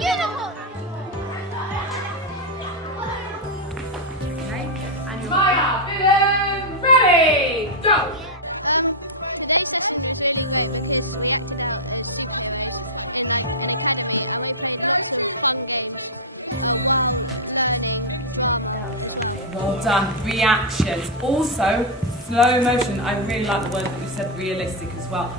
Unicorn! Okay, and Maya, villain, ready, go! Well done. Reactions. Also, slow motion. I really like the word that you said, realistic as well.